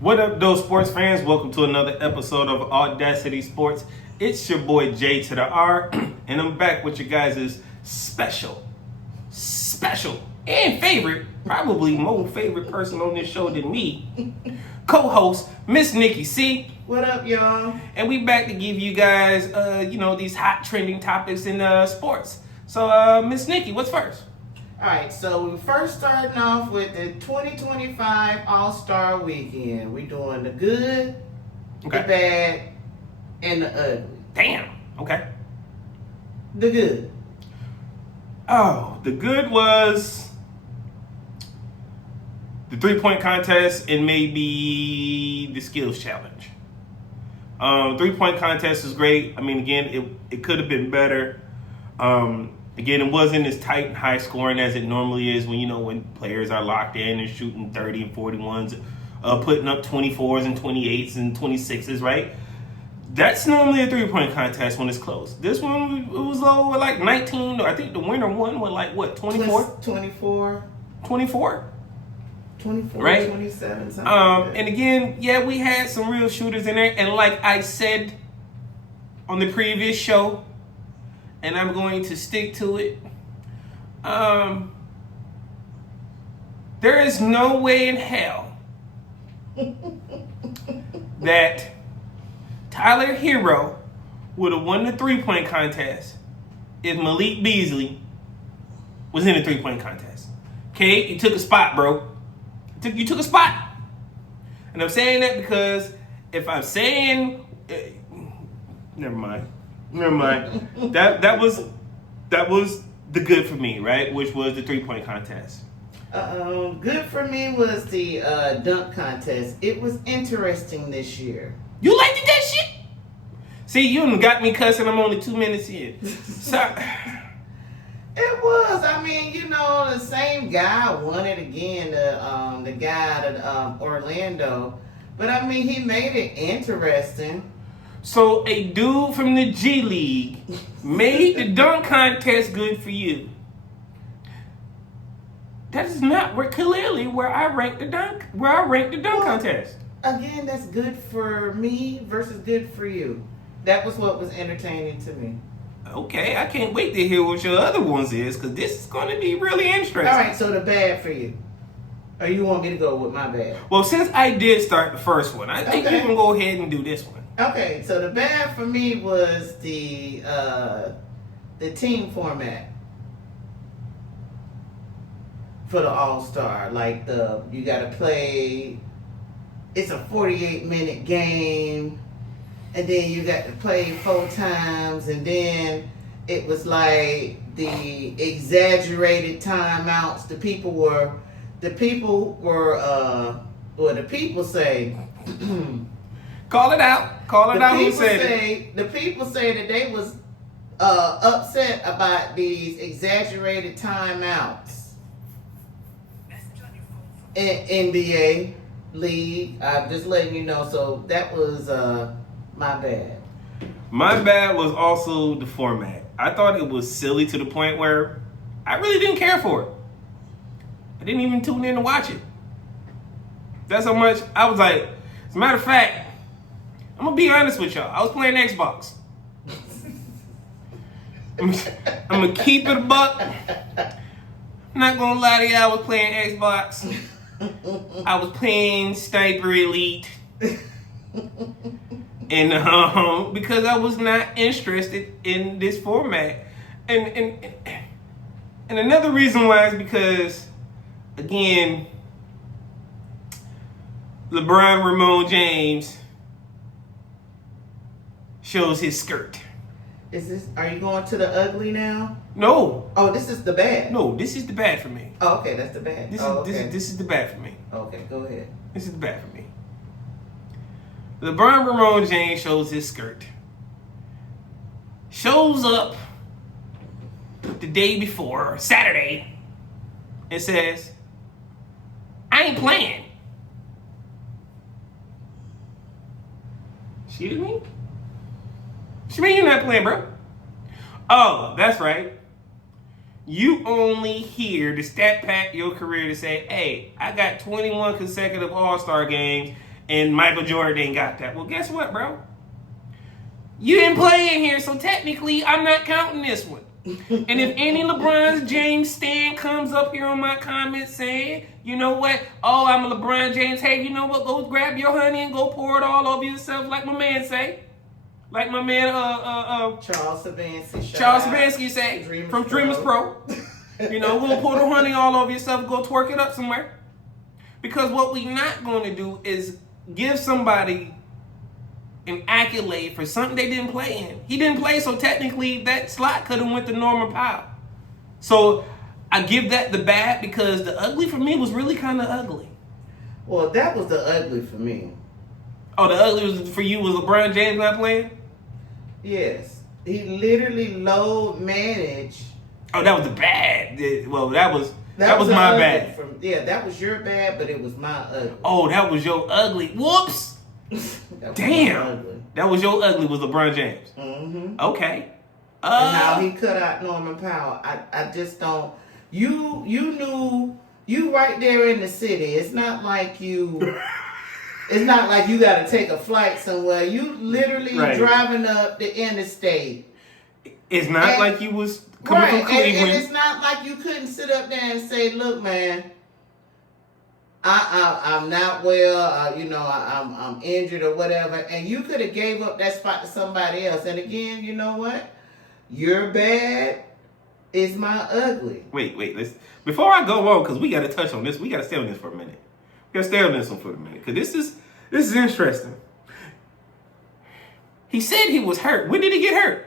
What up, those sports fans? Welcome to another episode of AwwDacity Sports. It's your boy J2DaR, and I'm back with your guys' special, and favorite, probably more favorite person on this show than me, co-host, Miss NikkiC. What up, y'all? And we back to give you guys, these hot trending topics in sports. So, Miss Nikki, what's first? All right, so we're first starting off with the 2025 All-Star Weekend. We're doing the good, the bad, and the ugly. Damn. Okay. The good. Oh, the good was the 3-point contest and maybe the skills challenge. 3-point contest is great. I mean, again, it could have been better. Again, it wasn't as tight and high scoring as it normally is when players are locked in and shooting 30 and 41s, putting up 24s and 28s and 26s, right? That's normally a 3-point contest when it's close. This one, it was low at like 19. I think the winner won with like, what, 24? 24. 24? 24, right? 27, something like that. And again, yeah, we had some real shooters in there. And like I said on the previous show, and I'm going to stick to it, there is no way in hell that Tyler Hero would have won the 3-point contest if Malik Beasley was in the 3-point contest. Okay, you took a spot, bro. You took a spot. And I'm saying that because if I'm saying, never mind. That was the good for me, right? Which was the 3-point contest. Good for me was the dunk contest. It was interesting this year. You liked that shit? See, you done got me cussing. I'm only 2 minutes in. Sorry. It was. I mean, the same guy won it again. The guy at Orlando, but I mean, he made it interesting. So a dude from the G League made the dunk contest good for you. That is not clearly where I rank the dunk contest. Again, that's good for me versus good for you. That was what was entertaining to me. Okay, I can't wait to hear what your other ones is, because this is going to be really interesting. All right, so the bad for you. Or you want me to go with my bad? Well, since I did start the first one, I think you can go ahead and do this one. Okay, so the bad for me was the team format for the All-Star. Like you got to play. It's a 48-minute game, and then you got to play 4 times, and then it was like the exaggerated timeouts. The people say. Call it out. Who said it? The people say that they was upset about these exaggerated timeouts in NBA league. I'm just letting you know. So that was my bad. My bad was also the format. I thought it was silly to the point where I really didn't care for it. I didn't even tune in to watch it. That's how much I was like. As a matter of fact, I'm gonna be honest with y'all. I was playing Xbox. I'm gonna keep it a buck. I'm not gonna lie to you. I was playing Xbox. I was playing Sniper Elite, and because I was not interested in this format, and another reason why is because, again, LeBron Ramon James shows his skirt. Are you going to the ugly now? No. Oh, this is the bad. No, this is the bad for me. Oh, okay, that's the bad. This is the bad for me. Okay, go ahead. This is the bad for me. LeBron Ramon James shows his skirt. Shows up the day before, Saturday, and says, I ain't playing. Excuse me? What you mean you're not playing, bro? Oh, that's right. You only hear the stat pack your career to say, hey, I got 21 consecutive All-Star games and Michael Jordan ain't got that. Well, guess what, bro? You didn't play in here, so technically I'm not counting this one. And if any LeBron James stan comes up here on my comments saying, you know what? Oh, I'm a LeBron James. Hey, you know what? Go grab your honey and go pour it all over yourself, like my man say. Like my man, Charles Sabansky. Charles Sabansky say from Dreamers Pro. You know, we'll pour the honey all over yourself. Go twerk it up somewhere. Because what we not going to do is give somebody an accolade for something they didn't play in. He didn't play, so technically that slot could have went to Norman Powell. So I give that the bad because the ugly for me was really kind of ugly. Well, that was the ugly for me. Oh, the ugly was for you was LeBron James not playing? Yes. He literally low managed. Oh, that was the bad. Well, that was my bad. That was your bad, but it was my ugly. Oh, that was your ugly. Whoops. Damn. That was your ugly was LeBron James. Mm-hmm. Okay. And how he cut out Norman Powell. I just don't. You knew you right there in the city. It's not like you. It's not like you got to take a flight somewhere. You literally driving up the interstate. It's not like you was coming from Cleveland. And it's not like you couldn't sit up there and say, "Look, man, I'm not well. I'm injured or whatever." And you could have gave up that spot to somebody else. And again, you know what? Your bad is my ugly. Wait. Before I go on, because we got to touch on this. We got to stay on this for a minute. We got to stay on this one for a minute because this is interesting. He said he was hurt. When did he get hurt?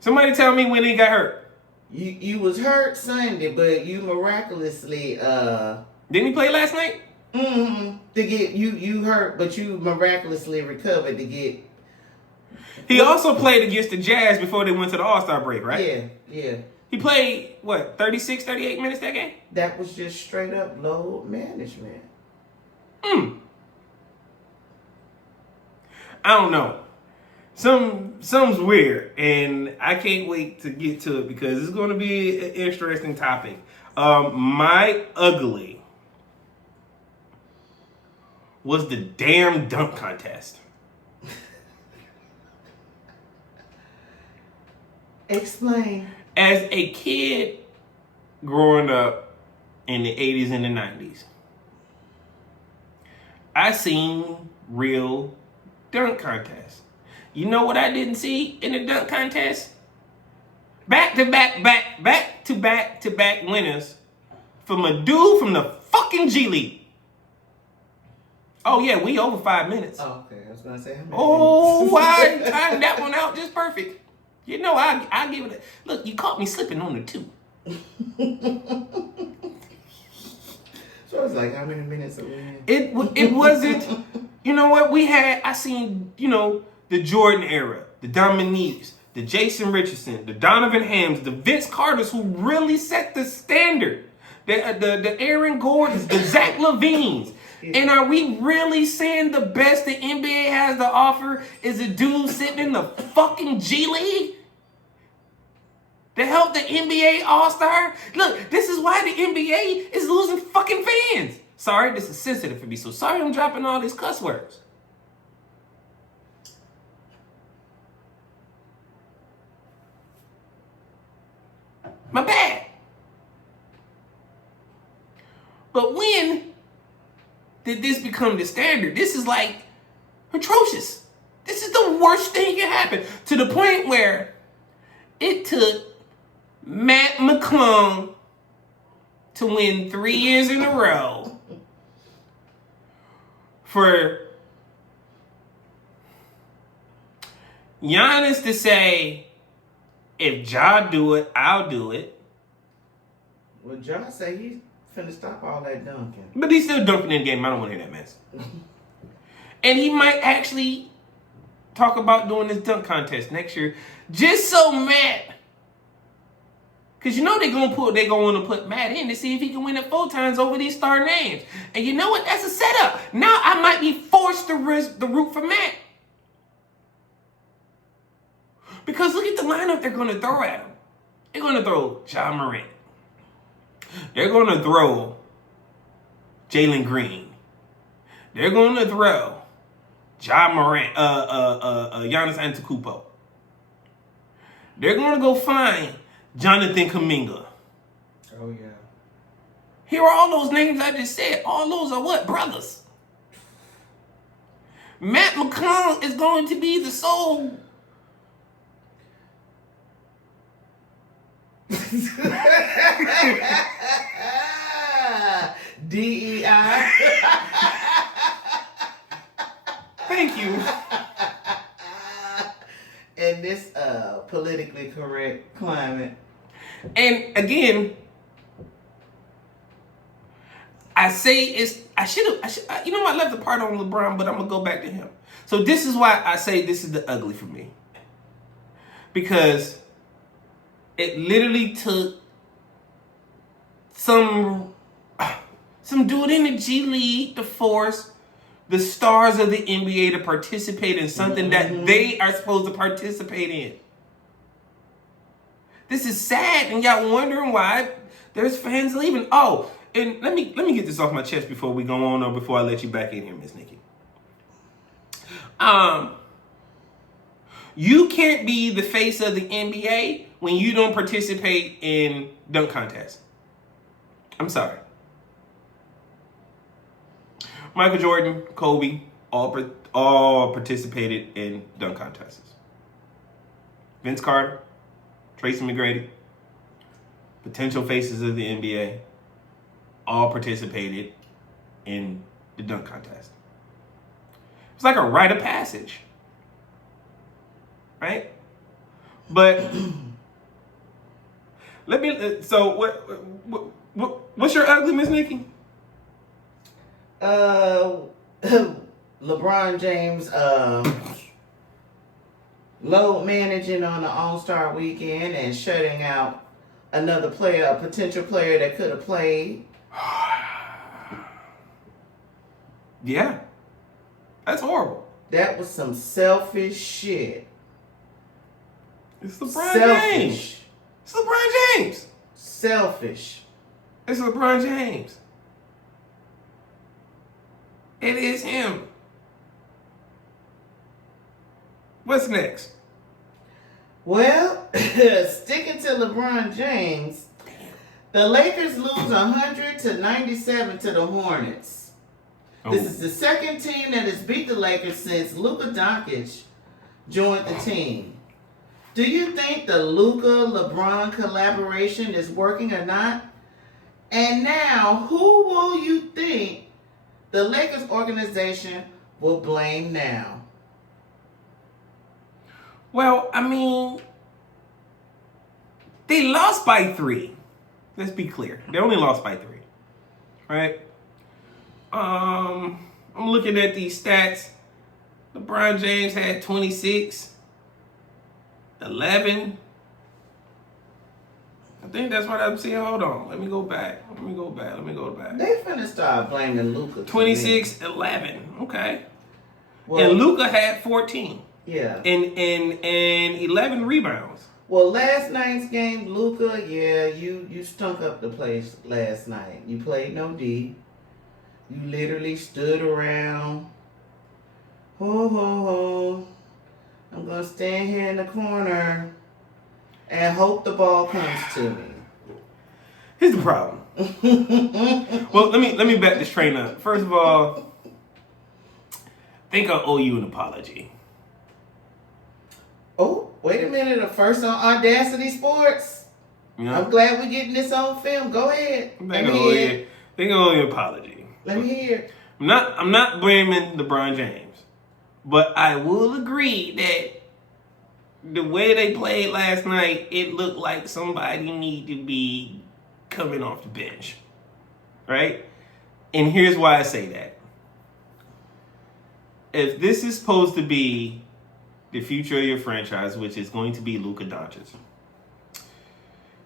Somebody tell me when he got hurt. You was hurt Sunday, but you miraculously didn't he play last night? To get you hurt, but you miraculously recovered to get. He also played against the Jazz before they went to the All-Star break, right? Yeah. He played, 36, 38 minutes that game? That was just straight up load management. I don't know. Something's weird, and I can't wait to get to it because it's going to be an interesting topic. My ugly was the damn dunk contest. Explain. As a kid growing up in the 80s and the 90s, I seen real dunk contests. You know what I didn't see in the dunk contest? Back-to-back winners from a dude from the fucking G League. Oh, yeah, we over 5 minutes. Oh, okay. I was going to say. I timed that one out just perfect. You know, I give it a... Look, you caught me slipping on the 2. So it's like, how many minutes are we in? It wasn't... You know what? I seen, the Jordan era, the Dominiques, the Jason Richardson, the Donovan Hams, the Vince Carters who really set the standard. The Aaron Gordons, the Zach LaVines. And are we really saying the best the NBA has to offer is a dude sitting in the fucking G League? To help the NBA All-Star? Look, this is why the NBA is losing fucking fans. Sorry, this is sensitive for me, so sorry I'm dropping all these cuss words. My bad. But when did this become the standard? This is like atrocious. This is the worst thing that can happen. To the point where it took Matt McClung to win 3 years in a row for Giannis to say, if Ja do it, I'll do it. Well, Ja say he's finna stop all that dunking. But he's still dunking in the game. I don't want to hear that mess. And he might actually talk about doing this dunk contest next year, just so Matt, because you know they're gonna want to put Matt in to see if he can win it 4 times over these star names. And you know what? That's a setup. Now I might be forced to root for Matt. Because look at the lineup they're going to throw at him. They're going to throw Ja Morant. They're going to throw Jalen Green. They're going to throw Ja Morant, Giannis Antetokounmpo. They're going to go find Jonathan Kuminga. Oh, yeah. Here are all those names I just said. All those are what? Brothers. Matt McClung is going to be the sole. DEI. Thank you. In this politically correct climate. And again, I left the part on LeBron, but I'm going to go back to him. So this is why I say this is the ugly for me. Because it literally took some dude in the G League to force the stars of the NBA to participate in something that they are supposed to participate in. This is sad, and y'all wondering why there's fans leaving. Oh, and let me get this off my chest before we go on, or before I let you back in here, Miss Nikki. You can't be the face of the NBA when you don't participate in dunk contests. I'm sorry. Michael Jordan, Kobe, all participated in dunk contests. Vince Carter, Tracy McGrady, potential faces of the NBA, all participated in the dunk contest. It's like a rite of passage, right? But let me. So what's your ugly, Miss Nikki? LeBron James load managing on the All-Star weekend and shutting out another player, a potential player that could have played. Yeah. That's horrible. That was some selfish shit. It's LeBron James. It's LeBron James. Selfish. It's LeBron James. It is him. What's next? Well, sticking to LeBron James, the Lakers lose 100-97 to the Hornets. Oh. This is the second team that has beat the Lakers since Luca Doncic joined the team. Do you think the Luca-LeBron collaboration is working or not? And now, who will you think the Lakers organization will blame now? Well, I mean, they lost by 3. Let's be clear. They only lost by 3. Right? I'm looking at these stats. LeBron James had 26, 11. I think that's what I'm seeing. Hold on. Let me go back. Let me go back. They finna start blaming Luca. 26, 11. Okay. Well, and Luca had 14. Yeah. And 11 rebounds. Well, last night's game, Luca, yeah, you stunk up the place last night. You played no D. You literally stood around. Ho, ho, ho. I'm going to stand here in the corner and hope the ball comes to me. Here's the problem. Well, let me back this train up. First of all, I think I owe you an apology. Oh, wait a minute. First on AwwDacity Sports. Yeah. I'm glad we're getting this on film. Go ahead. I think I owe you an apology. Let me hear it. I'm not blaming LeBron James, but I will agree that the way they played last night, it looked like somebody need to be coming off the bench, right? And here's why I say that. If this is supposed to be the future of your franchise, which is going to be Luca Doncic,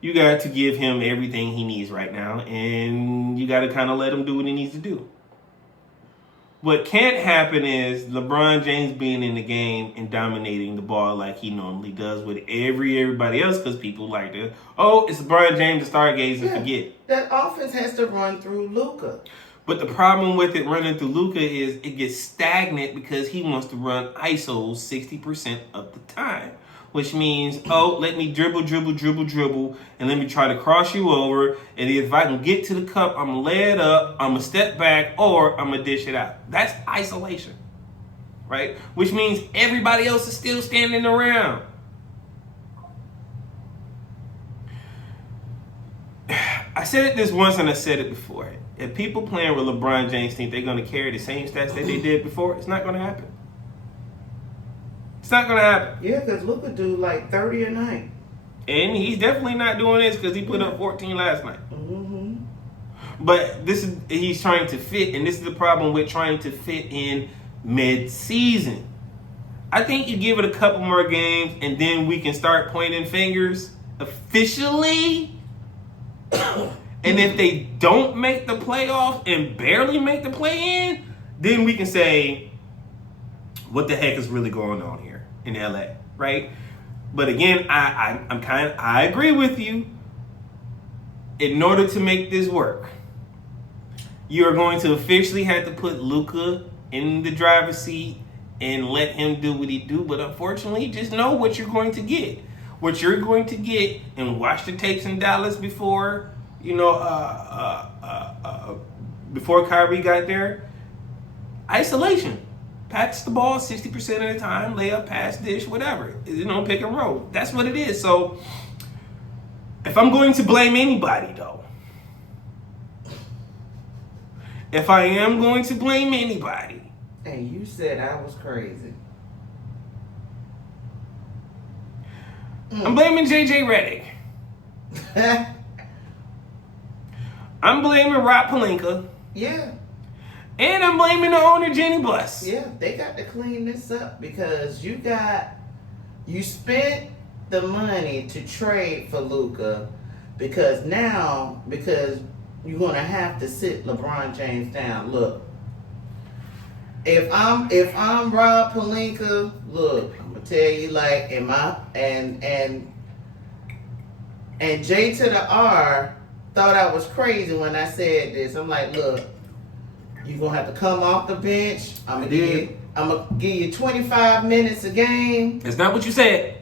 you got to give him everything he needs right now, and you got to kind of let him do what he needs to do. What can't happen is LeBron James being in the game and dominating the ball like he normally does with everybody else, because people like to, it's LeBron James to stargaze and forget. That offense has to run through Luca. But the problem with it running through Luca is it gets stagnant because he wants to run ISOs 60% of the time. Which means, let me dribble, and let me try to cross you over. And if I can get to the cup, I'm going to lay it up, I'm going to step back, or I'm going to dish it out. That's isolation, right? Which means everybody else is still standing around. I said it this once and I said it before. If people playing with LeBron James think they're going to carry the same stats that they did before, it's not going to happen. It's not going to happen. Yeah, because Luca do like 30 a night. And he's definitely not doing this because he put up 14 last night. Mm-hmm. But he's trying to fit, and this is the problem with trying to fit in mid-season. I think you give it a couple more games, and then we can start pointing fingers officially. And if they don't make the playoffs and barely make the play-in, then we can say, what the heck is really going on here in LA, right? But again, I agree with you. In order to make this work, you are going to officially have to put Luca in the driver's seat and let him do what he do. But unfortunately, just know what you're going to get. What you're going to get, and watch the tapes in Dallas before, before Kyrie got there. Isolation. Pass the ball 60% of the time, layup, pass, dish, whatever. Pick and roll. That's what it is. So, if I'm going to blame anybody, though, if I am going to blame anybody. And you said I was crazy. I'm blaming JJ Redick. I'm blaming Rob Pelinka. Yeah. And I'm blaming the owner, Jenny Buss. Yeah, they got to clean this up because you spent the money to trade for Luca because you're going to have to sit LeBron James down. Look, if I'm Rob Pelinka, look, I'm gonna tell you and J2DaR thought I was crazy when I said this. I'm like, look, you're gonna have to come off the bench. I'm gonna give you 25 minutes a game. It's not what you said.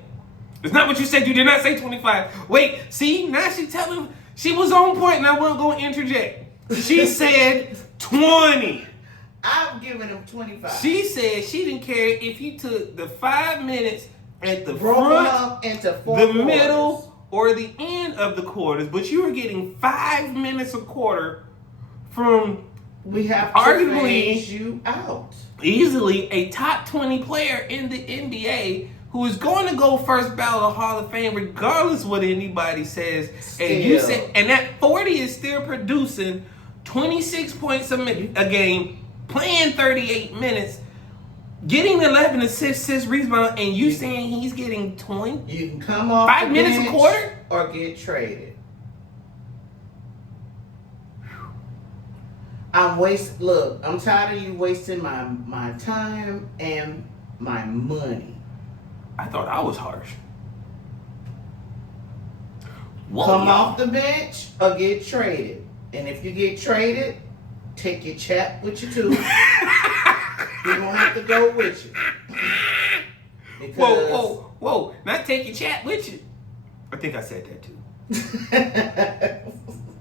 It's not what you said. You did not say 25. Wait, see, now she telling she was on point and I wasn't gonna interject. She said 20. I'm giving him 25. She said she didn't care if you took the 5 minutes at the Broke front, up into 4 the quarters. middle, or the end of the quarters, but you were getting 5 minutes a quarter from we have arguably phase you out. Easily a top 20 player in the NBA who is going to go first ballot of Hall of Fame regardless what anybody says. Still. And you said, and that 40 is still producing 26 points a game, playing 38 minutes, getting 11 assists, 6 rebounds, and you saying he's getting 20? You can come off 5 the minutes bench a quarter? or get traded. Look, I'm tired of you wasting my time and my money. I thought I was harsh. Whoa, Come y'all. off the bench or get traded. And if you get traded, take your chat with you too. You're going to have to go with you. Because Whoa. Not take your chat with you. I think I said that too.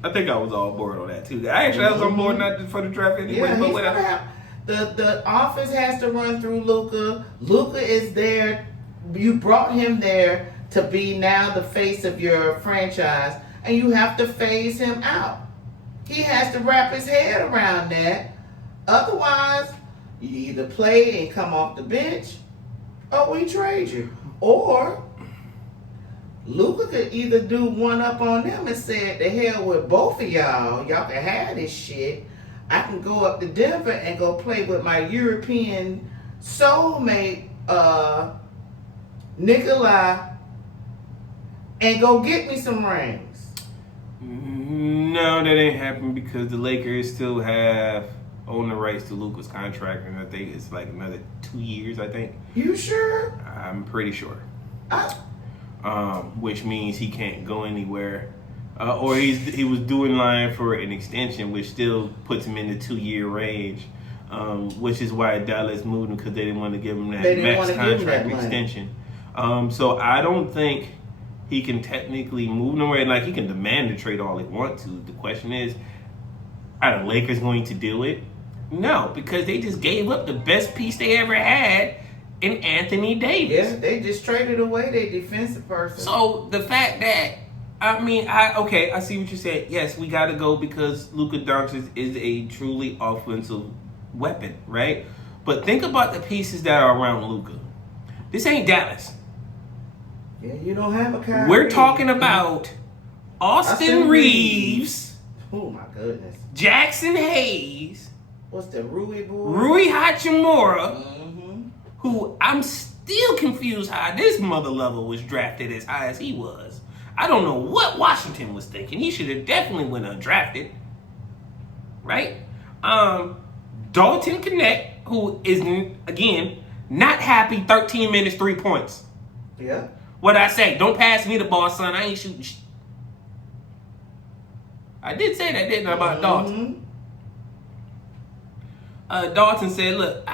I think I was all board on that too. I was on board not just for the draft anyway, but whatever. The office has to run through Luca. Luca is there. You brought him there to be now the face of your franchise, and you have to phase him out. He has to wrap his head around that. Otherwise, you either play and come off the bench, or we trade you. Or Luca could either do one up on them and say, the hell with both of y'all. Y'all can have this shit. I can go up to Denver and go play with my European soulmate, Nikolai, and go get me some rings. No, that ain't happening because the Lakers still own the rights to Luka's contract, and I think it's like another 2 years, I think. You sure? I'm pretty sure. Which means he can't go anywhere or he was due in line for an extension, which still puts him in the 2-year range, which is why Dallas moved him because they didn't want to give him that max contract extension. So I don't think he can technically move nowhere. Like, he can demand to trade all he wants to. The question is, are the Lakers going to do it? No, because they just gave up the best piece they ever had in Anthony Davis. Yeah, they just traded away their defensive person. So the fact that, I see what you said. Yes, we got to go because Luca Doncic is a truly offensive weapon, right? But think about the pieces that are around Luca. This ain't Dallas. Yeah, you don't have a Kyrie. We're talking about Austin Reeves. Oh my goodness. Jackson Hayes. What's the Rui boy? Rui Hachimura. Who I'm still confused how this mother lover was drafted as high as he was. I don't know what Washington was thinking. He should have definitely went undrafted. Right? Dalton Connect, who is, again, not happy 13 minutes, 3 points. Yeah. What I say? Don't pass me the ball, son. I ain't shooting shit. I did say that, didn't I, about Dalton? Dalton said, look,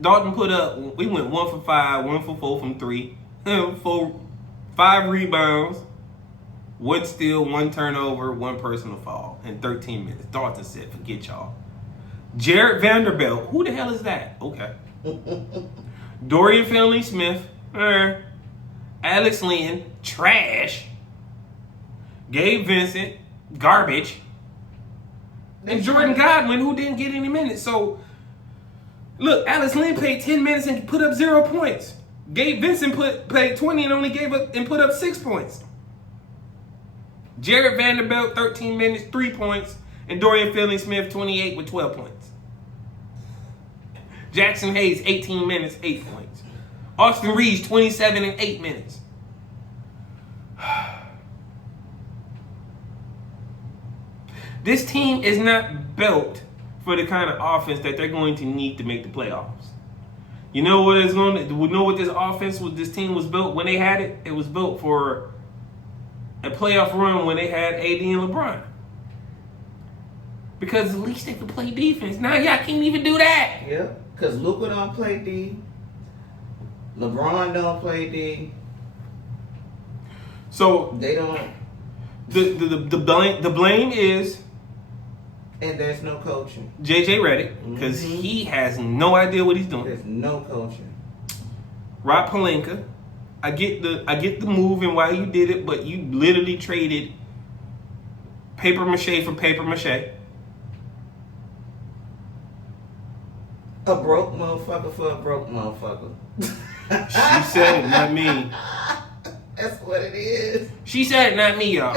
Dalton put up, we went 1 for 5, 1 for 4 from 3, 5 rebounds, 1 steal, 1 turnover, 1 personal foul in 13 minutes. Dalton said, forget y'all. Jared Vanderbilt, who the hell is that? Okay. Dorian Finley-Smith, Alex Len, trash. Gabe Vincent, garbage. And Jordan Godwin, who didn't get any minutes. So, look, Alex Len played 10 minutes and put up 0 points. Gabe Vincent played 20 and only put up 6 points. Jared Vanderbilt, 13 minutes, 3 points. And Dorian Finley-Smith, 28 with 12 points. Jackson Hayes, 18 minutes, 8 points. Austin Reeves, 27 and 8 minutes. This team is not built for the kind of offense that they're going to need to make the playoffs. You know what is going to? We know what this team was built when they had it. It was built for a playoff run when they had AD and LeBron. Because at least they could play defense. Now y'all can't even do that. Yeah, because Luca don't play D. LeBron don't play D. So they don't. The blame is. And there's no coaching. JJ Redick, because he has no idea what he's doing. There's no coaching. Rob Pelinka, I get the move and why you did it, but you literally traded paper mache for paper mache. A broke motherfucker for a broke motherfucker. She said it, not me. That's what it is. She said it, not me, y'all.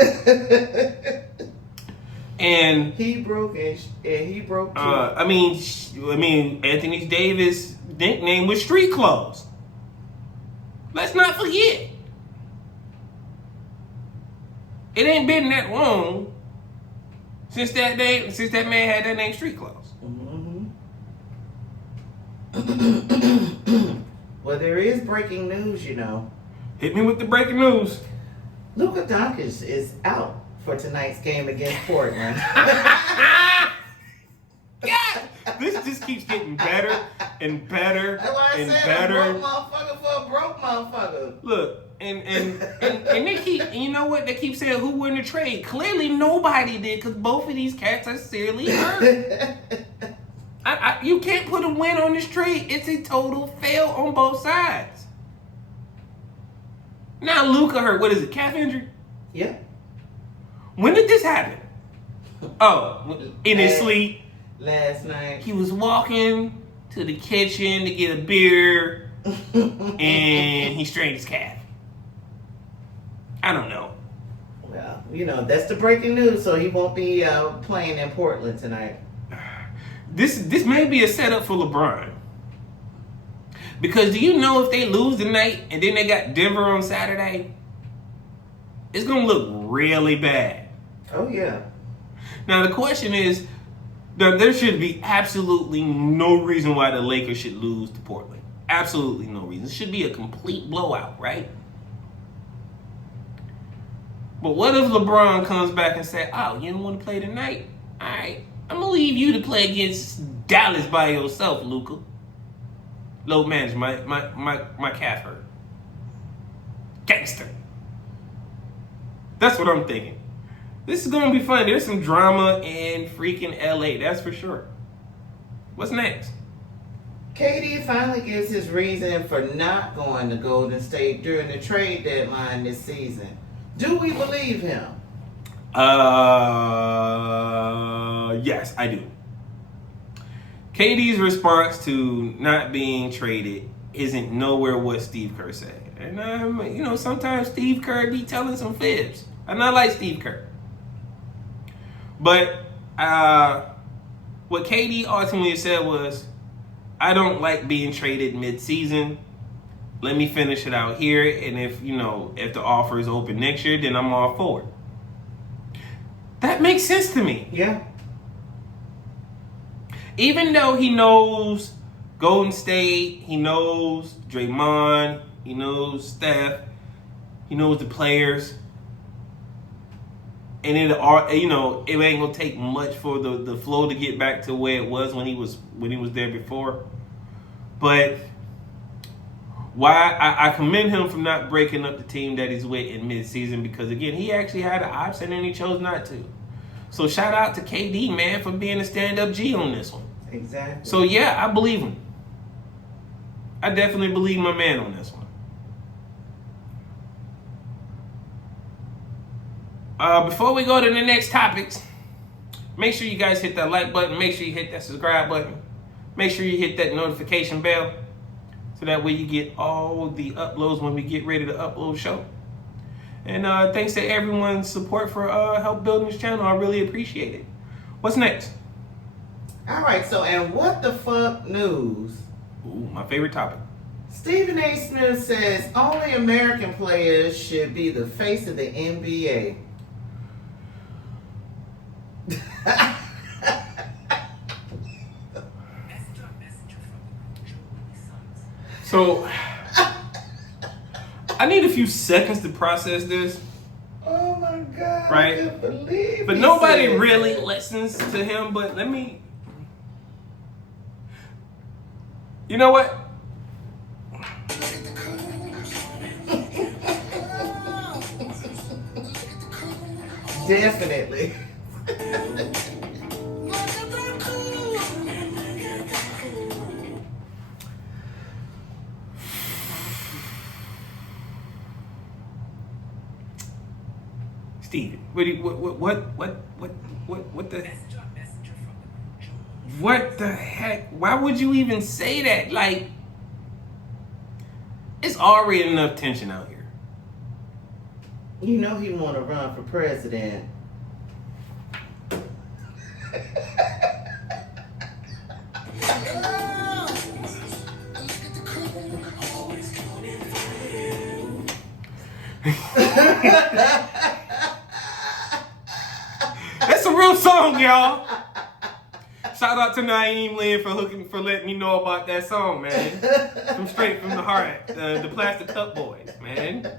And he broke and he broke too. I mean, Anthony Davis' nickname was Street Clothes. Let's not forget. It ain't been that long since that man had that name, Street Clothes. Well, there is breaking news, you know. Hit me with the breaking news. Luca Doncic is out for tonight's game against Portland. God, this just keeps getting better and better and better. A broke motherfucker for a broke motherfucker. Look, and they keep, you know what? They keep saying who won the trade. Clearly nobody did, because both of these cats are seriously hurt. You can't put a win on this trade. It's a total fail on both sides. Now Luca hurt. What is it? Calf injury? Yeah. When did this happen? Oh, in his sleep. Last night. He was walking to the kitchen to get a beer, and he strained his calf. I don't know. Well, you know, that's the breaking news, so he won't be playing in Portland tonight. This may be a setup for LeBron. Because do you know if they lose tonight and then they got Denver on Saturday, it's going to look really bad. Oh, yeah. Now, the question is, there should be absolutely no reason why the Lakers should lose to Portland. Absolutely no reason. It should be a complete blowout, right? But what if LeBron comes back and say, "Oh, you don't want to play tonight? All right, I'm gonna leave you to play against Dallas by yourself, Luca. Low manage, my calf hurt. Gangster." That's what I'm thinking. This is gonna be fun. There's some drama in freaking LA, that's for sure. What's next? KD finally gives his reason for not going to Golden State during the trade deadline this season. Do we believe him? Yes, I do. KD's response to not being traded isn't nowhere what Steve Kerr said. And sometimes Steve Kerr be telling some fibs. And I like Steve Kerr. But what KD ultimately said was, I don't like being traded mid-season. Let me finish it out here. And if the offer is open next year, then I'm all for it. That makes sense to me. Yeah. Even though he knows Golden State, he knows Draymond, he knows Steph, he knows the players. And it ain't gonna take much for the flow to get back to where it was when he was there before. But why I commend him for not breaking up the team that he's with in midseason, because again, he actually had an option and he chose not to. So shout out to KD, man, for being a stand-up G on this one. Exactly. So yeah, I believe him. I definitely believe my man on this one. Before we go to the next topics, make sure you guys hit that like button. Make sure you hit that subscribe button. Make sure you hit that notification bell, so that way you get all the uploads when we get ready to upload show. And thanks to everyone's support for help building this channel. I really appreciate it. What's next? All right, so and what the fuck news? Ooh, my favorite topic. Stephen A. Smith says only American players should be the face of the NBA. So, I need a few seconds to process this. Oh my God. Right? I can't believe But he nobody said really that. listens to him, but let me... You know what? Definitely. Steven, what the heck? Why would you even say that? Like, it's already enough tension out here. You know he want to run for president. That's a real song, y'all. Shout out to Naeem Lynn for letting me know about that song, man. From straight from the heart, the Plastic Cup Boys, man.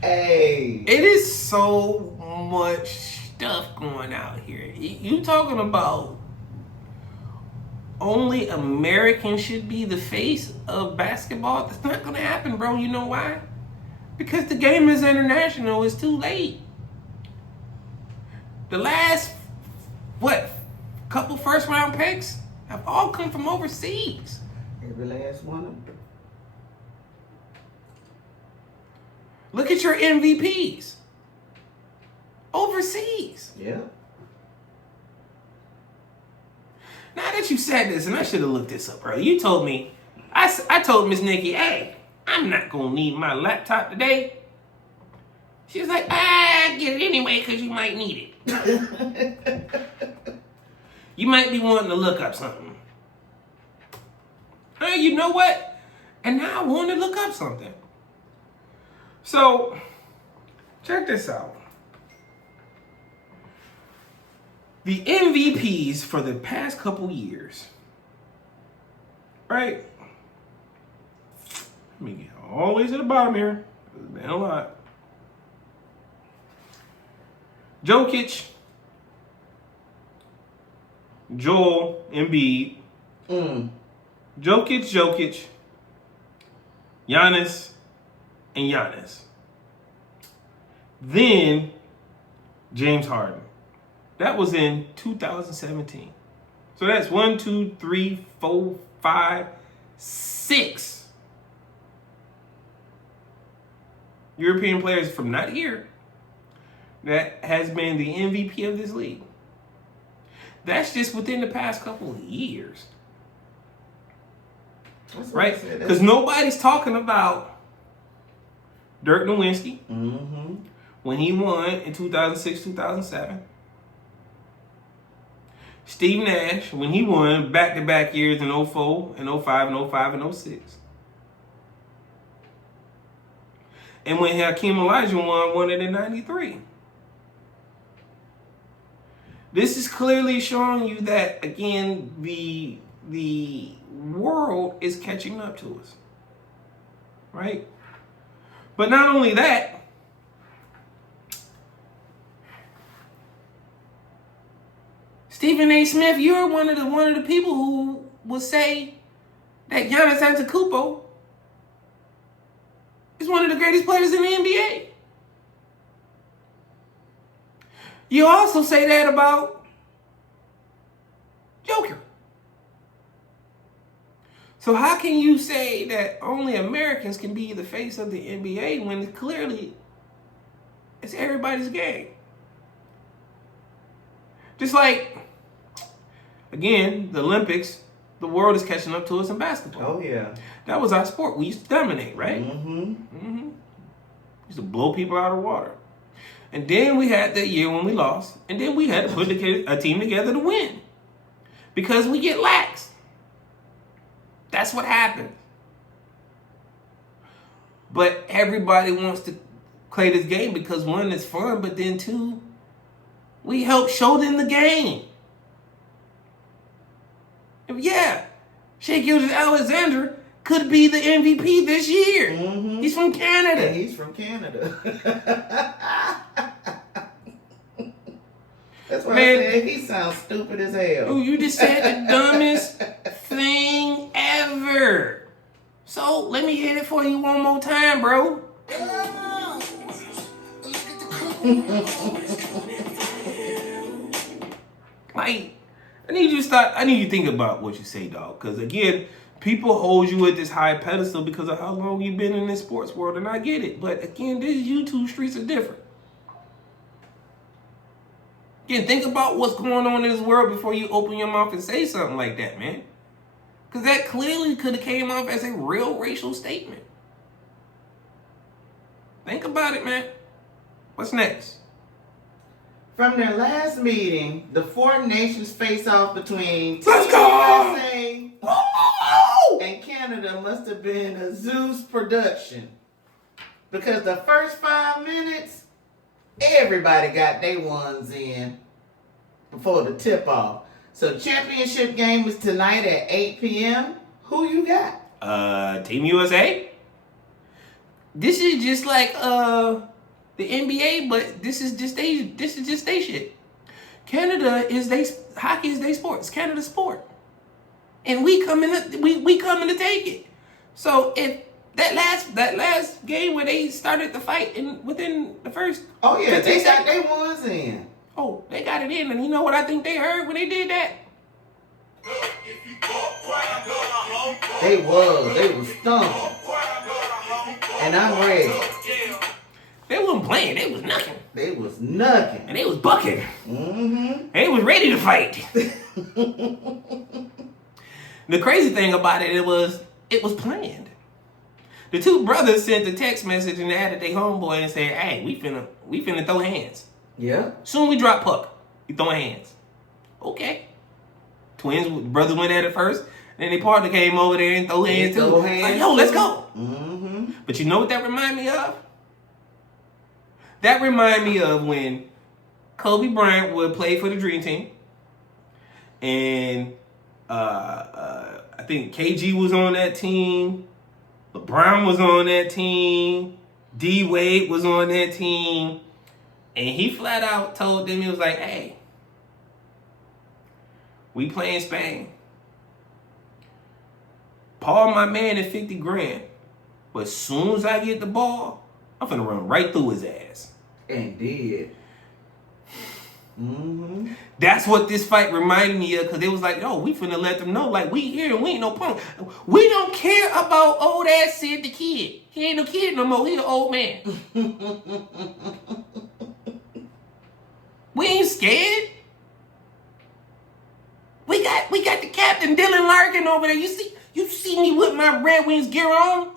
Hey. It is so much stuff going out here. You talking about only Americans should be the face of basketball? That's not gonna happen, bro. You know why? Because the game is international. It's too late. The last, couple first round picks have all come from overseas. Every last one of them. Look at your MVPs. Overseas. Yeah. Now that you said this, and I should have looked this up earlier, you told me, I told Miss Nikki, hey, I'm not going to need my laptop today. She was like, get it anyway because you might need it. You might be wanting to look up something. You know what? And now I want to look up something. So, check this out. The MVPs for the past couple years, right? Let me get all the way to the bottom here. There's been a lot. Jokic, Joel Embiid, Jokic, Giannis, and Giannis. Then James Harden. That was in 2017. So that's 1, 2, 3, 4, 5, 6 European players from not here that has been the MVP of this league. That's just within the past couple of years. Right? Because nobody's talking about Dirk Nowitzki when he won in 2006, 2007. Steve Nash when he won back-to-back years in 04 and 05 and 05 and 06. And when Hakeem Olajuwon won it in 93. This is clearly showing you that, again, the world is catching up to us. Right? But not only that, Stephen A. Smith, you're one of the people who will say that Giannis Antetokounmpo is one of the greatest players in the NBA. You also say that about Joker. So how can you say that only Americans can be the face of the NBA when clearly it's everybody's game? Just like, again, the Olympics, the world is catching up to us in basketball. Oh, yeah. That was our sport. We used to dominate, right? Used to blow people out of water. And then we had that year when we lost. And then we had to put a team together to win. Because we get lax. That's what happens. But everybody wants to play this game because, one, it's fun. But then, two, we help show them the game. Yeah, Shai Gilgeous-Alexander could be the MVP this year. He's from Canada. Yeah, he's from Canada. That's why I said he sounds stupid as hell. Dude, you just said the dumbest thing ever. So let me hit it for you one more time, bro. Like, I need you to think about what you say, dog. Because, again, people hold you at this high pedestal because of how long you've been in this sports world, and I get it. But, again, these YouTube streets are different. Again, think about what's going on in this world before you open your mouth and say something like that, man. Because that clearly could have came off as a real racial statement. Think about it, man. What's next? From their last meeting, the four nations face off between Let's go! USA and Canada must have been a Zeus production. Because the first 5 minutes, everybody got their ones in before the tip-off. So championship game is tonight at 8 p.m. Who you got? Team USA? This is just like the NBA, but this is just they shit. Canada hockey is their sport. It's Canada's sport, and we coming to take it. So if that last game where they started the fight within the first, they got their ones in. Oh, they got it in, and you know what I think they heard when they did that? They was stumped, and I'm ready. They wasn't playing. They was knocking. They was knocking. And they was bucking. And they was ready to fight. The crazy thing about it was planned. The two brothers sent a text message and added their homeboy and said, "Hey, we finna throw hands. Yeah. Soon we drop puck. We throwing hands." Okay. Brothers went at it first. Then their partner came over there and threw hands too. Like, yo, let's go. But you know what that remind me of? That remind me of when Kobe Bryant would play for the Dream Team. And I think KG was on that team. LeBron was on that team. D Wade was on that team. And he flat out told them, he was like, hey, we playing Spain. Paul, my man, is 50 grand. But as soon as I get the ball, I'm finna run right through his ass. And did. That's what this fight reminded me of, because it was like, yo, we finna let them know, like, we here and we ain't no punk. We don't care about old ass Sid the kid. He ain't no kid no more. He an old man. We ain't scared. We got the captain Dylan Larkin over there. You see me with my Red Wings gear on?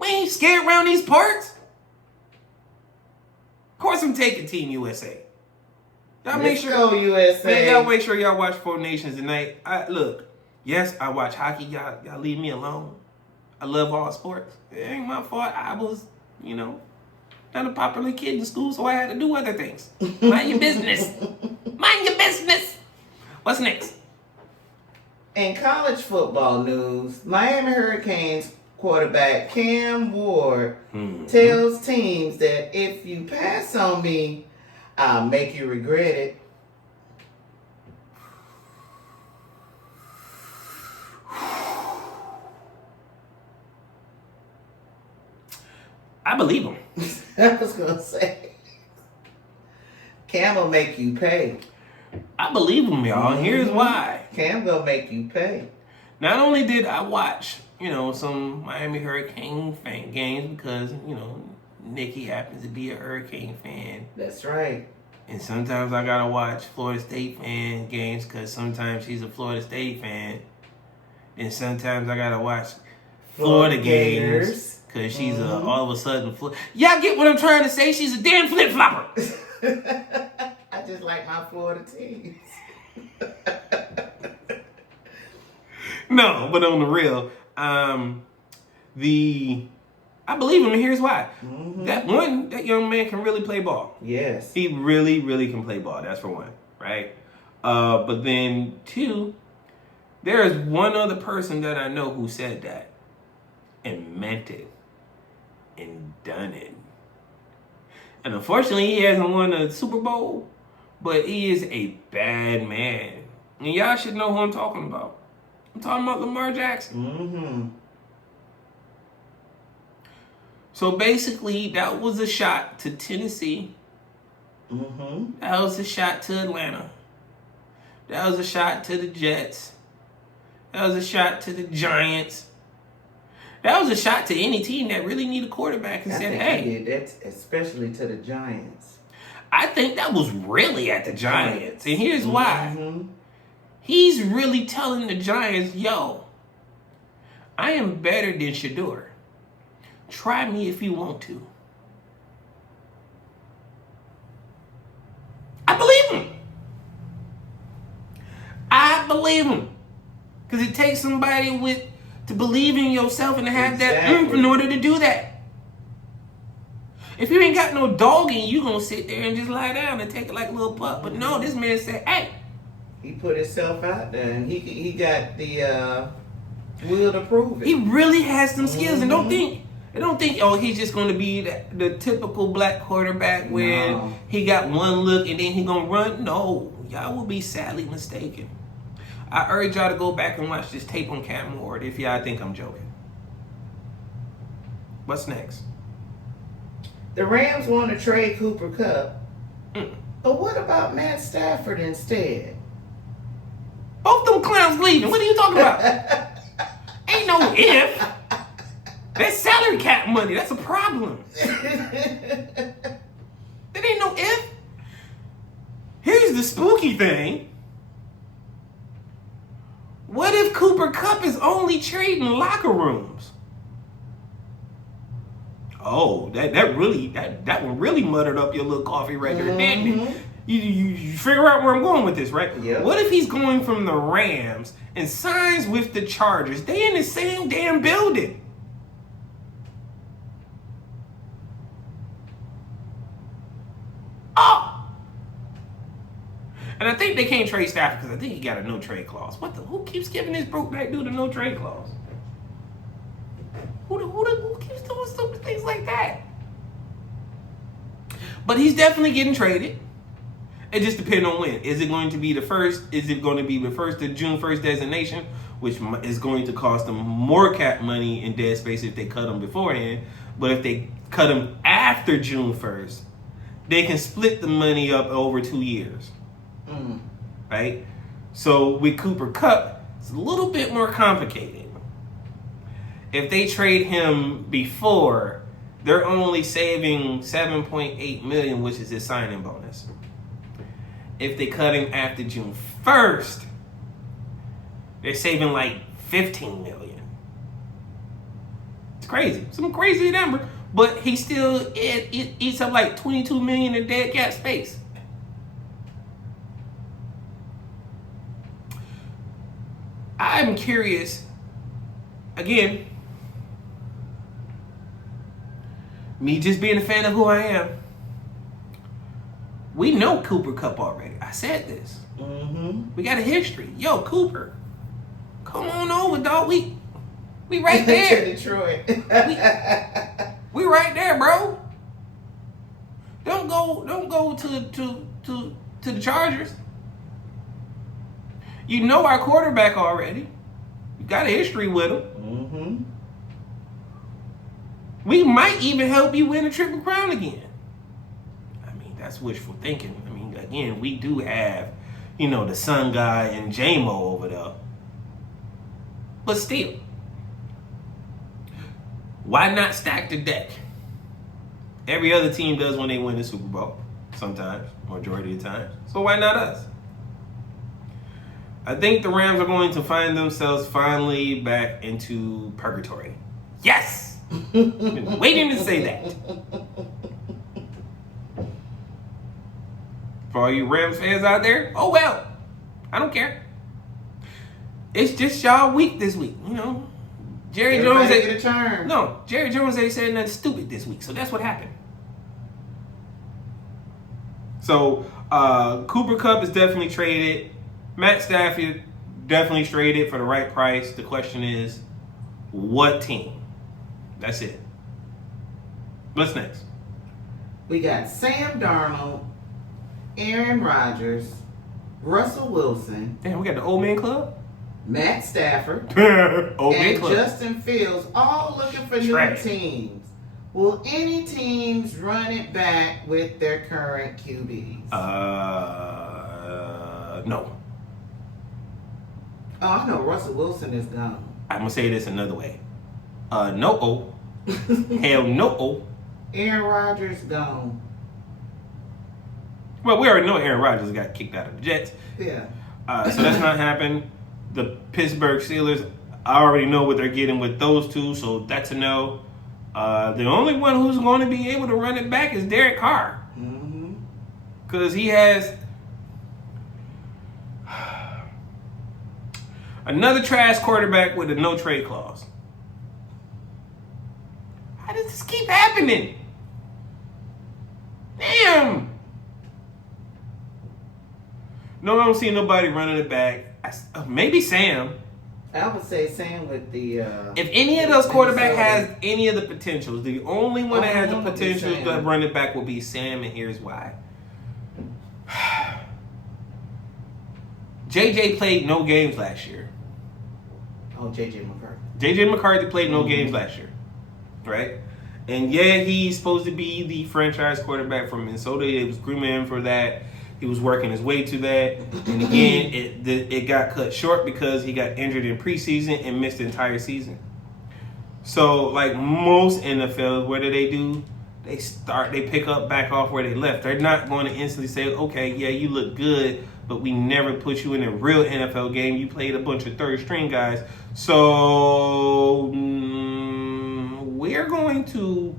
We ain't scared around these parts. Of course I'm taking Team USA. Y'all make sure, go USA. Man, y'all make sure y'all watch Four Nations tonight. Look, yes, I watch hockey. Y'all leave me alone. I love all sports. It ain't my fault. I was, not a popular kid in school, so I had to do other things. Mind your business. Mind your business. What's next? In college football news, Miami Hurricanes quarterback Cam Ward tells teams that if you pass on me, I'll make you regret it. I believe him. I was going to say, Cam will make you pay. I believe him, y'all. Here's why. Cam gonna make you pay. Not only did I watch, some Miami Hurricane fan games because, Nikki happens to be a Hurricane fan. That's right. And sometimes I gotta watch Florida State fan games because sometimes she's a Florida State fan. And sometimes I gotta watch Florida games because she's all of a sudden. Y'all get what I'm trying to say? She's a damn flip flopper. I just like my Florida teams. No, but on the real, I believe him, and here's why. That young man can really play ball. Yes. He really, really can play ball. That's for one, right? But then two, there is one other person that I know who said that and meant it and done it. And unfortunately, he hasn't won a Super Bowl, but he is a bad man. And y'all should know who I'm talking about. I'm talking about Lamar Jackson. So basically, that was a shot to Tennessee. That was a shot to Atlanta. That was a shot to the Jets. That was a shot to the Giants. That was a shot to any team that really need a quarterback and said, hey. He did that, especially to the Giants. I think that was really at the Giants. And here's why. He's really telling the Giants, yo, I am better than Shador. Try me if you want to. I believe him. I believe him. Because it takes somebody to believe in yourself and to have that oomph in order to do that. If you ain't got no dog in you, gonna sit there and just lie down and take it like a little pup. But no, this man said, hey. He put himself out there and he got the will to prove it. He really has some skills. And don't think, oh, he's just gonna be the typical black quarterback where he got one look and then he gonna run. No, y'all will be sadly mistaken. I urge y'all to go back and watch this tape on Cam Ward if y'all think I'm joking. What's next? The Rams want to trade Cooper Kupp. But what about Matt Stafford instead? Both them clowns leaving. What are you talking about? Ain't no if. That's salary cap money. That's a problem. There ain't no if. Here's the spooky thing. What if Cooper Kupp is only trading locker rooms? Oh, that one really muttered up your little coffee right there, didn't it? You figure out where I'm going with this, right? Yep. What if he's going from the Rams and signs with the Chargers? They in the same damn building. Oh! And I think they can't trade Stafford because I think he got a no trade clause. Who keeps giving this broke back dude a no trade clause? Who keeps doing stupid things like that? But he's definitely getting traded. It just depends on when. Is it going to be the first? Is it going to be the first of June 1st designation, which is going to cost them more cap money in dead space if they cut him beforehand. But if they cut him after June 1st, they can split the money up over 2 years. Right? So with Cooper Kupp, it's a little bit more complicated. If they trade him before, they're only saving $7.8 million, which is his signing bonus. If they cut him after June 1st, they're saving like $15 million. It's crazy. Some crazy number. But he still eats up like $22 million in dead cap space. I'm curious, again, me just being a fan of who I am. We know Cooper Kupp already. I said this. We got a history. Yo, Cooper, come on over, dog. We right there. To Detroit. we right there, bro. Don't go to the Chargers. You know our quarterback already. You got a history with him. We might even help you win a Triple Crown again. I mean, that's wishful thinking. I mean, again, we do have, the Sun Guy and J-Mo over there. But still, why not stack the deck? Every other team does when they win the Super Bowl. Sometimes, majority of the time. So why not us? I think the Rams are going to find themselves finally back into purgatory. Yes! Been waiting to say that. For all you Rams fans out there, oh well. I don't care. It's just y'all week this week, Jerry Jones get a turn. No, Jerry Jones ain't said nothing stupid this week, so that's what happened. So Cooper Kupp is definitely traded. Matt Stafford definitely traded for the right price. The question is, what team? That's it. What's next? We got Sam Darnold, Aaron Rodgers, Russell Wilson. Damn, we got the old man club? Matt Stafford, old man and club. Justin Fields, all looking for new teams. Will any teams run it back with their current QBs? No. Oh, I know Russell Wilson is gone. I'm going to say this another way. No. Hell no. Aaron Rodgers gone. Well, we already know Aaron Rodgers got kicked out of the Jets. Yeah. So that's not happened. The Pittsburgh Steelers, I already know what they're getting with those two, so that's a no. The only one who's going to be able to run it back is Derek Carr. Because he has another trash quarterback with a no-trade clause. How does this keep happening? Damn! No, I don't see nobody running it back. Maybe Sam. I would say Sam with the... if any of those quarterbacks has any of the potentials, the only one that has the potential to run it back will be Sam, and here's why. JJ played no games last year. Oh, JJ McCarthy. JJ McCarthy played no games last year, right? And yeah, he's supposed to be the franchise quarterback from Minnesota. It was grooming him for that. He was working his way to that. And again, it got cut short because he got injured in preseason and missed the entire season. So, like most NFLs, what do? They pick up back off where they left. They're not going to instantly say, okay, yeah, you look good, but we never put you in a real NFL game. You played a bunch of third string guys. So we're going to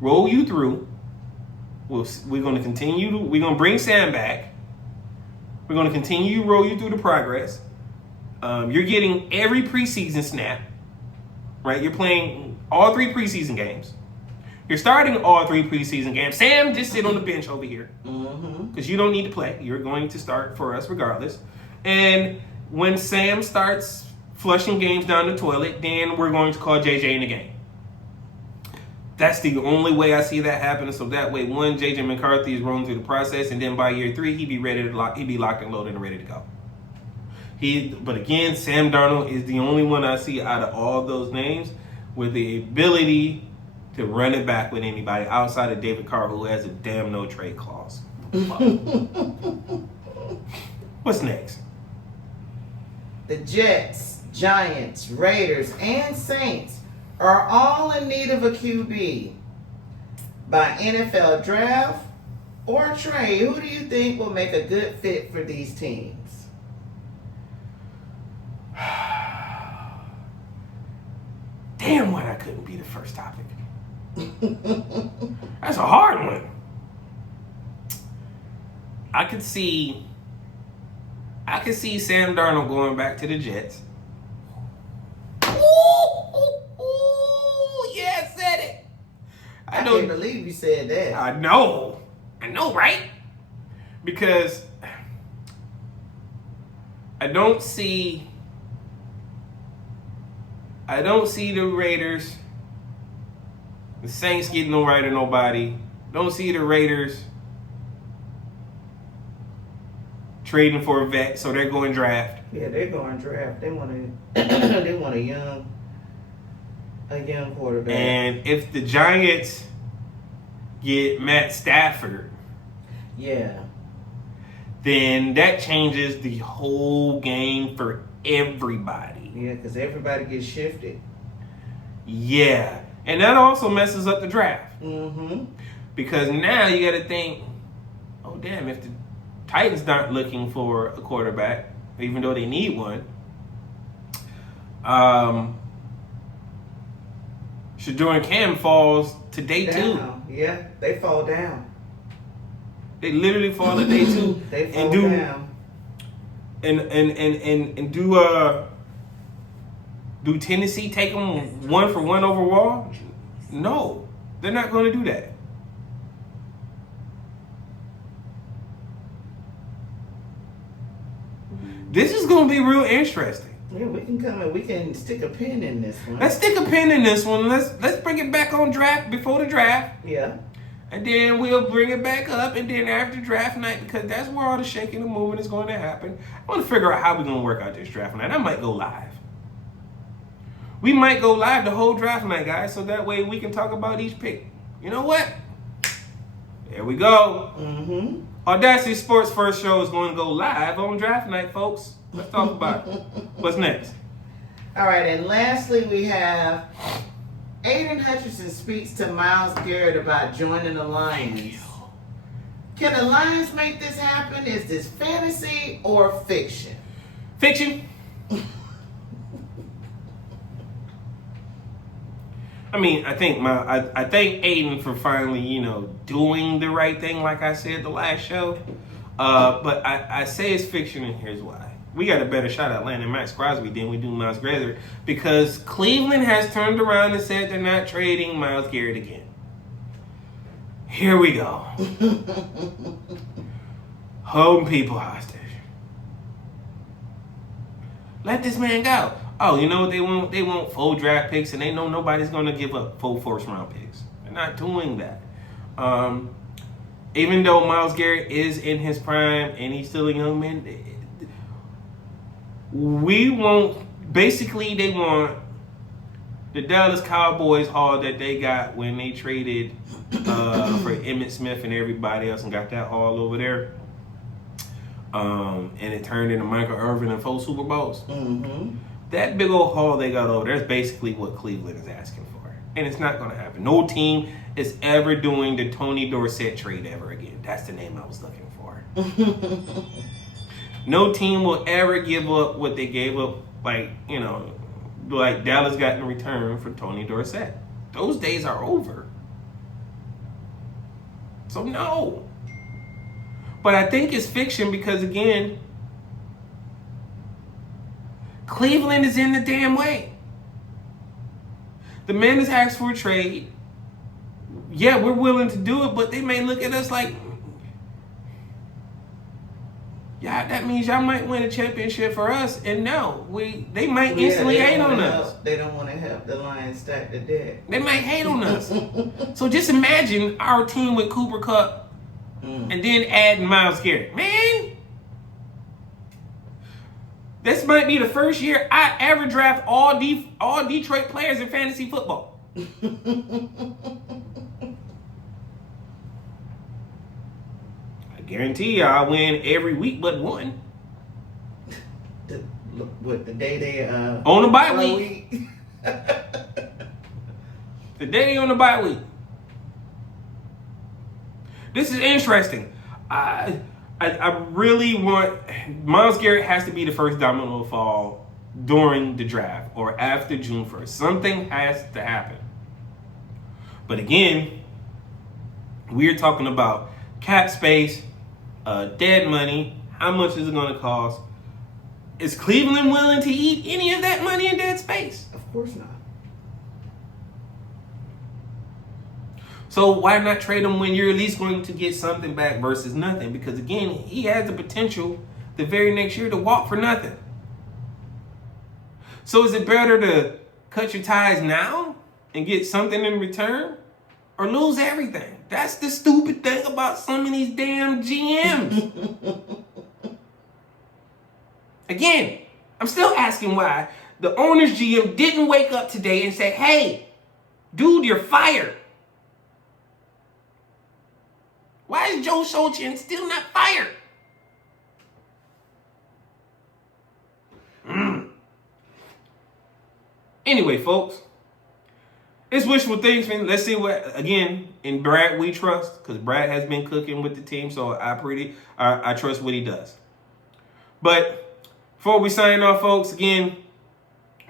roll you through. We're going to continue. We're going to bring Sam back. We're going to continue to roll you through the progress. You're getting every preseason snap, right? You're playing all 3 preseason games. You're starting all 3 preseason games. Sam, just sit on the bench over here because you don't need to play. You're going to start for us regardless. And when Sam starts flushing games down the toilet, then we're going to call JJ in the game. That's the only way I see that happening. So that way, one, JJ McCarthy is rolling through the process, and then by year 3, he'd be ready to lock. He'd be locked and loaded and ready to go. But again, Sam Darnold is the only one I see out of all those names with the ability to run it back with anybody outside of David Carr, who has a damn no trade clause. What's next? The Jets, Giants, Raiders, and Saints are all in need of a QB. By NFL draft or trade, who do you think will make a good fit for these teams? Damn, what I couldn't be the first topic. That's a hard one. I could see Sam Darnold going back to the Jets. Yeah, I said it. I can't believe you said that. I know, right? Because I don't see the Raiders, the Saints getting no right or nobody. Don't see the Raiders trading for a vet, so they're going draft. Yeah, they're going draft. They want a young quarterback. And if the Giants get Matt Stafford, yeah, then that changes the whole game for everybody. Yeah, because everybody gets shifted. Yeah. And that also messes up the draft. Mm-hmm. Because now you got to think, oh, damn, if the Titans not looking for a quarterback, even though they need one, Shador and Cam falls to day down. 2. Yeah, they fall down. They literally fall to day 2. They fall down. And do Tennessee take them 1-for-1 overall? No, they're not going to do that. This is going to be real interesting. Yeah, we can come and we can stick a pin in this one. Let's stick a pin in this one. Let's bring it back on draft before the draft. Yeah. And then we'll bring it back up, and then after draft night, because that's where all the shaking and moving is going to happen. I want to figure out how we're going to work out this draft night. I might go live. We might go live the whole draft night, guys, so that way we can talk about each pick. You know what? There we go. Mm-hmm. AwwDacity Sports first show is going to go live on draft night, folks. Let's talk about it. What's next? All right, and lastly, we have Aiden Hutchinson speaks to MilesGarrett about joining the Lions. Can the Lions make this happen? Is this fantasy or fiction? Fiction. I mean, I thank Aiden for finally, doing the right thing, like I said the last show. But I say it's fiction, and here's why. We got a better shot at landing Max Crosby than we do MilesGarrett, because Cleveland has turned around and said they're not trading MilesGarrett again. Here we go. Holding people hostage. Let this man go. Oh, you know what they want? They want 4 draft picks, and they know nobody's going to give up 4 first-round picks. They're not doing that. Even though MilesGarrett is in his prime and he's still a young man, they want the Dallas Cowboys haul that they got when they traded for Emmitt Smith and everybody else and got that haul over there. And it turned into Michael Irvin and 4 Super Bowls. Mm-hmm. That big old haul they got over there is basically what Cleveland is asking for. And it's not going to happen. No team is ever doing the Tony Dorsett trade ever again. That's the name I was looking for. No team will ever give up what they gave up, like Dallas got in return for Tony Dorsett. Those days are over. So no. But I think it's fiction because, again, Cleveland is in the damn way. The man has asked for a trade. Yeah, we're willing to do it, but they may look at us like, Yeah, that means y'all might win a championship for us, and no, they might instantly hate on us. They don't want to help the Lions stack the deck. They might hate on us. So just imagine our team with Cooper Kupp and then adding MilesGarrett. Man, this might be the first year I ever draft all Detroit players in fantasy football. Guarantee you I'll win every week but one. The day they on the bye week. The day they on the bye week. This is interesting. I really want MilesGarrett has to be the first domino to fall during the draft or after June 1st. Something has to happen. But again, we're talking about cap space. Dead money. How much is it going to cost? Is Cleveland willing to eat any of that money in dead space? Of course not. So why not trade him when you're at least going to get something back versus nothing? Because again, he has the potential the very next year to walk for nothing. So is it better to cut your ties now and get something in return, or lose everything? That's the stupid thing about some of these damn GMs. Again, I'm still asking why the owner's GM didn't wake up today and say, hey, dude, you're fired. Why is Joe Schulchin still not fired? Anyway, folks, it's wishful thinking. Let's see what, again, in Brad we trust, because Brad has been cooking with the team, so I trust what he does. But before we sign off, folks, again,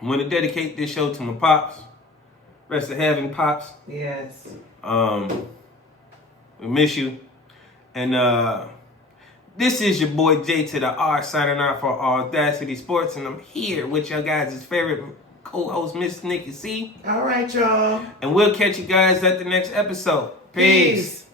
I want to dedicate this show to my pops. Rest of heaven, pops. Yes. We miss you. And this is your boy J2DaR signing off for AwwDacity Sports, and I'm here with your guys' favorite co-host, Miss NikkiC. All right, y'all. And we'll catch you guys at the next episode. Peace.